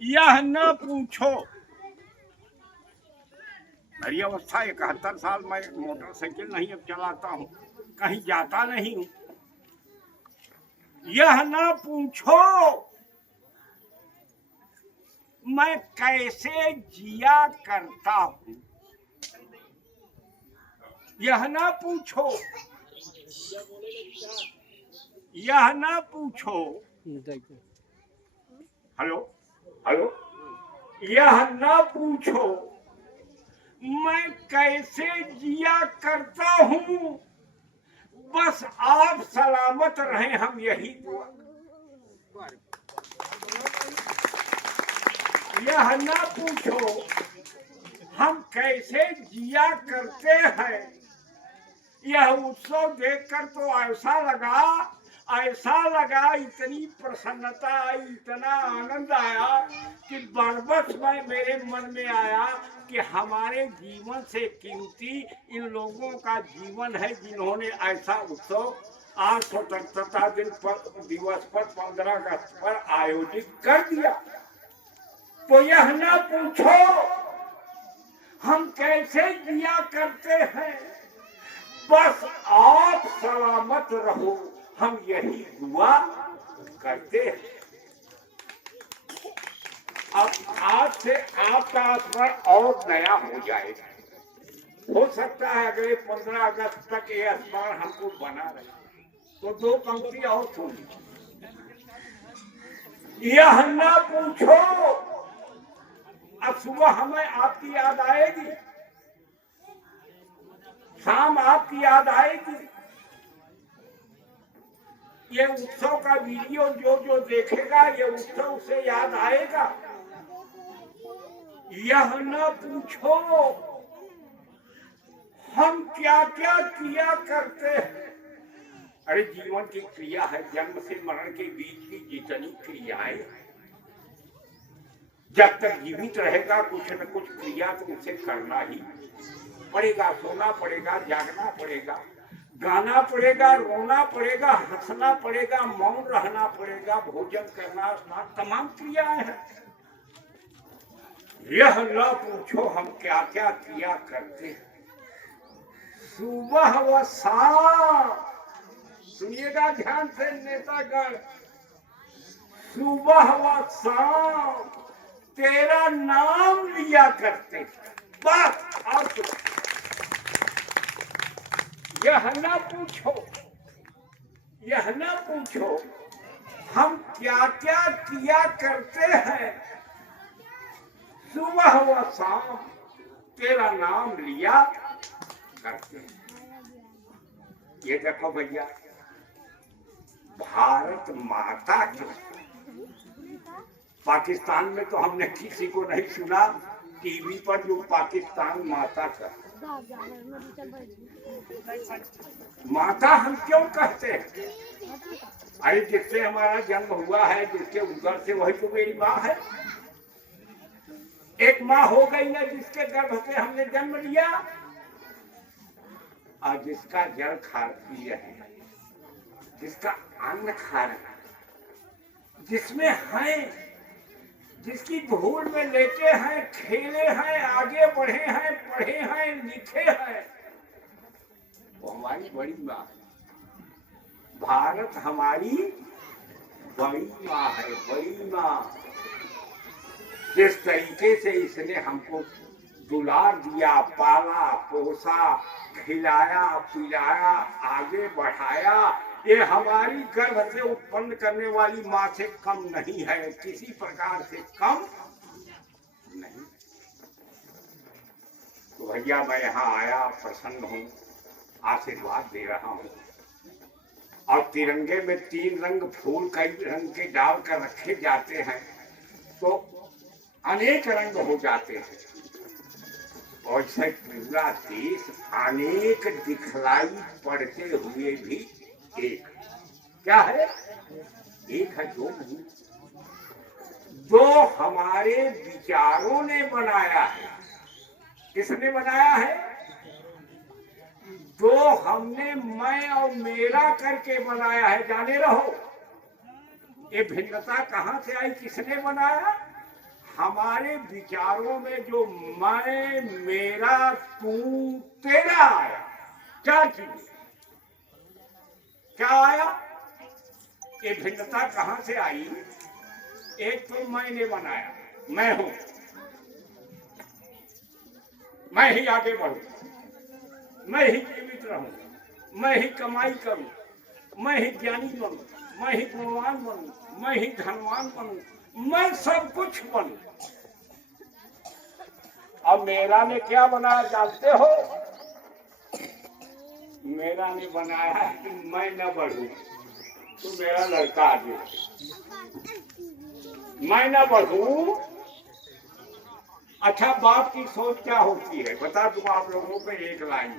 यह न पूछो। मेरी अवस्था 71 साल, मैं मोटरसाइकिल नहीं अब चलाता हूँ, कहीं जाता नहीं हूँ। यह न पूछो मैं कैसे जिया करता हूँ। यह न पूछो, यह न पूछो। Hello hello. यह न पूछो मैं कैसे जिया करता हूँ, बस आप सलामत रहें, हम यही दुआ। यह न पूछो हम कैसे जिया करते हैं। यह उत्सव देखकर तो ऐसा लगा, इतनी प्रसन्नता आई, इतना आनंद आया कि बरबस में मेरे मन में आया कि हमारे जीवन से कीमती इन लोगों का जीवन है जिन्होंने ऐसा उत्सव आज स्वतंत्रता दिवस पर 15 अगस्त पर आयोजित कर दिया। तो यह ना पूछो हम कैसे जिया करते हैं, बस आप सलामत रहो, हम यही दुआ करते हैं। अब आज से आपका आसमान और नया हो जाएगा। हो सकता है अगले 15 अगस्त तक ये आसमान हमको बना रहे। तो 2 पंक्ति और सुनिए। यह ना पूछो, अब सुबह हमें आपकी याद आएगी, शाम आपकी याद आएगी। ये उत्सव का वीडियो जो देखेगा ये उत्सव से याद आएगा। यह न पूछो हम क्या क्या किया करते हैं। अरे जीवन की क्रिया है, जन्म से मरण के बीच की जितनी क्रियाएं, जब तक जीवित रहेगा कुछ न कुछ क्रिया तो उसे करना ही पड़ेगा। सोना पड़ेगा, जागना पड़ेगा, गाना पड़ेगा, रोना पड़ेगा, हंसना पड़ेगा, मौन रहना पड़ेगा, भोजन करना, स्नान, तमाम क्रियाएं हैं। यह न पूछो हम क्या क्या किया करते हैं। सुबह व शाम, सुनिएगा ध्यान से नेतागण, सुबह व शाम तेरा नाम लिया करते। बस और यह न पूछो, यह न पूछो हम क्या क्या किया करते हैं। सुबह व शाम तेरा नाम लिया करते हैं। ये देखो भैया, भारत माता के, पाकिस्तान में तो हमने किसी को नहीं सुना टीवी पर जो पाकिस्तान माता का। माता हम क्यों कहते हैं? अरे जिससे हमारा जन्म हुआ है, जिसके उदर से, वही तो मेरी माँ है। एक माँ हो गई ना जिसके गर्भ से हमने जन्म लिया, और जिसका जल खा रही है, जिसका अन्न खा रहा है, जिसमें है, जिसकी धूल में लेटे हैं, खेले हैं, आगे बढ़े हैं, पढ़े हैं, लिखे हैं, वो हमारी बड़ी माँ है। भारत हमारी बड़ी माँ है, बड़ी माँ। जिस तरीके से इसने हमको दुलार दिया, पाला पोसा, खिलाया पिलाया, आगे बढ़ाया, ये हमारी गर्भ से उत्पन्न करने वाली माँ से कम नहीं है, किसी प्रकार से कम नहीं। तो भैया मैं यहाँ आया, प्रसन्न हूँ, आशीर्वाद दे रहा हूँ। और तिरंगे में 3 रंग, फूल कई रंग के डाल कर रखे जाते हैं तो अनेक रंग हो जाते हैं। और ऐसे पूरा देश अनेक दिखलाई पड़ते हुए भी एक, क्या है? एक है, दो नहीं। दो हमारे विचारों ने बनाया है। किसने बनाया है? दो हमने मैं और मेरा करके बनाया है। जाने रहो ये भिन्नता कहां से आई, किसने बनाया? हमारे विचारों में जो मैं, मेरा, तू, तेरा आया, क्या चीज, क्या आया? ये भिन्नता कहां से आई? एक तो मैंने बनाया, मैं हूं, मैं ही आगे बढ़ूं, मैं ही जीवित रहूं, मैं ही कमाई करूं, मैं ही ज्ञानी बनूं, मैं ही गुणवान बनूं, मैं ही धनवान बनूं, मैं सब कुछ बनूं। अब मेरा ने क्या बनाया जानते हो? मेरा ने बनाया है कि मैं न बढ़ूं तो मेरा लड़का आगे, मैं न बढ़ूं। अच्छा, बाप की सोच क्या होती है बता दूं आप लोगों को एक लाइन,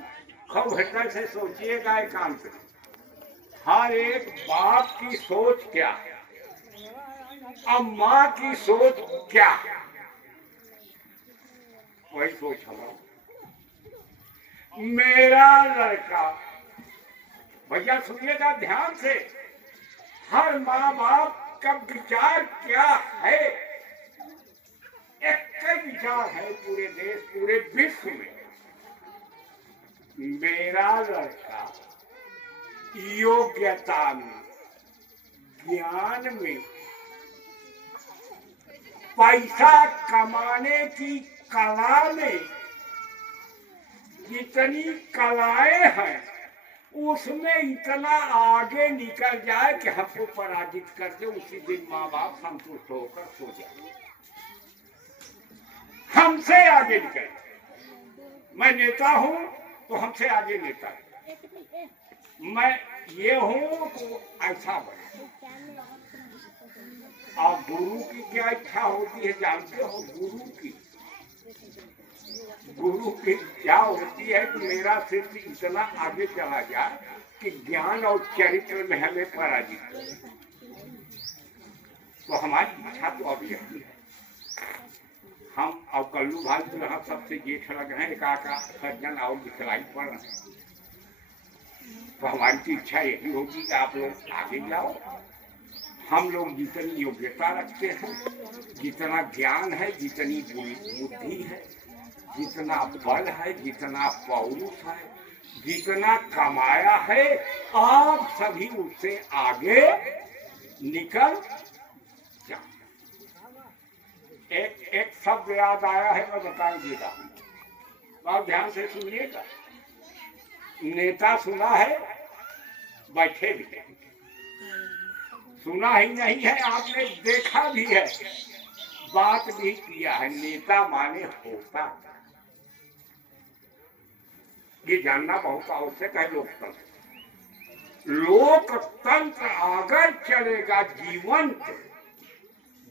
खूब हटकर से सोचिएगा एकांत। हर एक बाप की सोच क्या, अब माँ की सोच क्या, वही सोच हमारा। मेरा लड़का, भैया सुनिएगा ध्यान से, हर माँ बाप का विचार क्या है? एक ही विचार है पूरे देश, पूरे विश्व में, मेरा लड़का योग्यता में, ज्ञान में, पैसा कमाने की कला में, जितनी कलाएं हैं उसमें इतना आगे निकल जाए कि हमको पराजित कर दे, उसी दिन माँ बाप संतुष्ट होकर सो जाए। हमसे आगे निकल, मैं नेता हूं तो हमसे आगे नेता है, मैं ये हूं तो ऐसा बने। आप गुरु की क्या इच्छा होती है जानते हो? गुरु की क्या होती है कि मेरा सिर्फ इतना आगे चला जाए कि ज्ञान और चरित्र में हमें पराजित करे। तो हमारी इच्छा तो अभी है, हम अब कल्लू भाई तो यहाँ सबसे जेठ लग रहे हैं, एकाका सज्जन और दिखलाई पड़ रहे हैं, तो हमारी तो इच्छा यही होगी कि आप लोग आगे जाओ। हम लोग जितनी योग्यता रखते हैं, जितना ज्ञान है, जितनी बुद्धि है, जितना बल है, जितना पौरुष है, जितना कमाया है, आप सभी उससे आगे निकल जाओ। एक शब्द याद आया है, मैं बता देता हूँ, आप ध्यान से सुनिएगा। नेता सुना है, बैठे भी है, सुना ही नहीं है, आपने देखा भी है, बात भी किया है। नेता माने होता, ये जानना बहुत आवश्यक है। लोकतंत्र, लोकतंत्र अगर चलेगा,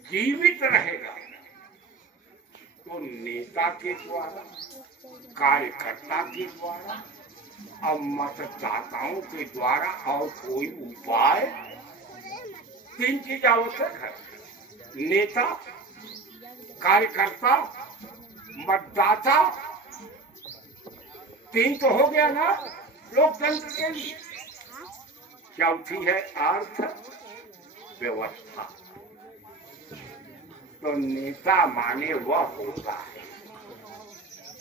जीवित रहेगा, तो नेता के द्वारा, कार्यकर्ता के द्वारा और मतदाताओं के द्वारा और कोई उपाय, तीन चीज आवश्यक है, नेता, कार्यकर्ता, मतदाता, तीन तो हो गया ना लोकतंत्र के लिए। चौथी है अर्थ व्यवस्था। तो नेता माने वह होता है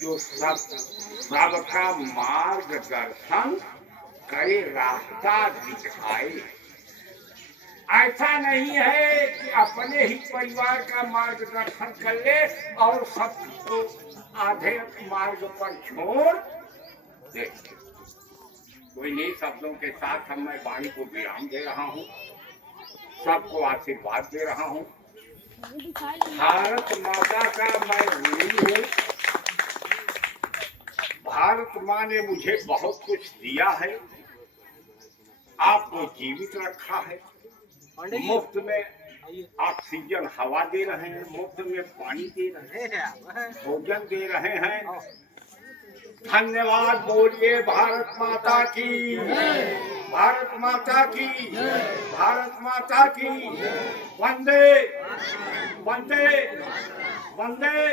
जो सबका मार्गदर्शन करे, रास्ता दिखाए। ऐसा नहीं है कि अपने ही परिवार का मार्गदर्शन कर ले और सबको आधे मार्ग पर छोड़ दे। कोई नई शब्दों के साथ हम मैं वाणी को विराम दे रहा हूँ, सबको आशीर्वाद दे रहा हूँ। भारत माता का मैं ऋणी हूँ। भारत माँ ने मुझे बहुत कुछ दिया है, आपको जीवित रखा है, मुफ्त में ऑक्सीजन हवा दे रहे हैं, मुफ्त में पानी दे रहे हैं, भोजन दे रहे हैं। धन्यवाद बोलिए भारत माता की, भारत माता की, भारत माता की। वंदे वंदे वंदे।